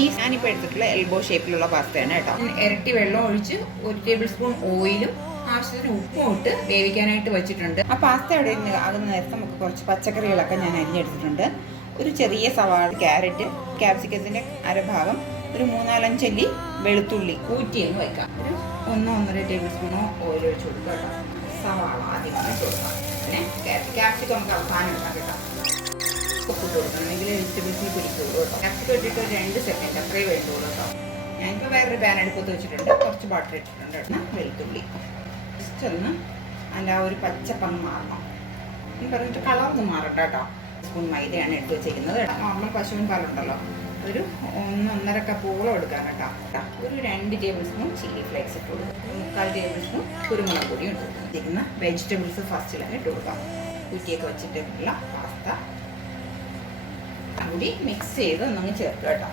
ഈ ഞാനിപ്പോൾ എടുത്തിട്ടുള്ള എൽബോ ഷേപ്പിലുള്ള പാസ്തയാണ് കേട്ടോ. ഇരട്ടി വെള്ളം ഒഴിച്ച് 1 ടേബിൾ സ്പൂൺ ഓയിലും ആവശ്യത്തിന് ഉപ്പും ഇട്ട് വേവിക്കാനായിട്ട് വെച്ചിട്ടുണ്ട്. ആ പാസ്ത അവിടെ ആകുന്ന നേരത്തെ നമുക്ക് കുറച്ച് പച്ചക്കറികളൊക്കെ ഞാൻ അരിഞ്ഞെടുത്തിട്ടുണ്ട്. ഒരു ചെറിയ സവാള, ക്യാരറ്റ്, ക്യാപ്സിക്കത്തിൻ്റെ അരഭാഗം, ഒരു 3-4 അല്ലി വെളുത്തുള്ളി കൂറ്റിയെന്ന് വയ്ക്കാം. ഒരു 1-1.5 ടേബിൾ സ്പൂണോ ഓയിൽ ഒഴിച്ച് കൊടുക്കുക കേട്ടോ. സവാള ആദ്യം ഇട്ട് കൊടുക്കാം. പിന്നെ ക്യാപ്സിക്കം നമുക്ക് അവസാനം ഇടാം കേട്ടോ. ഉപ്പിട്ട് കൊടുക്കണമെങ്കിൽ വെജിറ്റബിൾസിൽ പിടിക്കുള്ളൂ കേട്ടോ. ക്യാപ്സിക്കം ഇട്ടിട്ട് 2 സെക്കൻഡ് അത്രേ വേണ്ടുള്ളൂ കേട്ടോ. ഞാനിപ്പോൾ വേറൊരു പാൻ അടുപ്പത്ത് വെച്ചിട്ടുണ്ട്. കുറച്ച് ബട്ടർ ഇട്ടിട്ടുണ്ട് കേട്ടോ. വെളുത്തുള്ളി ജസ്റ്റ് ഒന്ന് അതിൻ്റെ ആ ഒരു പച്ചപ്പങ്ങ് മാറണം എന്ന് പറഞ്ഞിട്ട് കളറൊന്നും മാറണ്ട കേട്ടോ. സ്പൂൺ മൈദയാണ് എടുത്ത് വെച്ചിരിക്കുന്നത്. നോർമൽ പശുവിൻ പാലുണ്ടല്ലോ, ഒരു 1-1.5 കപ്പോളം എടുക്കാം കേട്ടോ. ഒരു 2 ടേബിൾ സ്പൂൺ ചില്ലി ഫ്ലേക്സ് ഇട്ട് കൊടുക്കും. 3/4 ടേബിൾ സ്പൂൺ കുരുമുളക് പൊടിയും ഇട്ട് കൊടുക്കുന്ന വെജിറ്റബിൾസ് ഫസ്റ്റിൽ തന്നെ ഇട്ട് കൊടുക്കാം. കുറ്റിയൊക്കെ വെച്ചിട്ടുള്ള പാസ്ത കൂടി മിക്സ് ചെയ്ത് ഒന്നങ്ങ് ചേർക്കുക കേട്ടോ.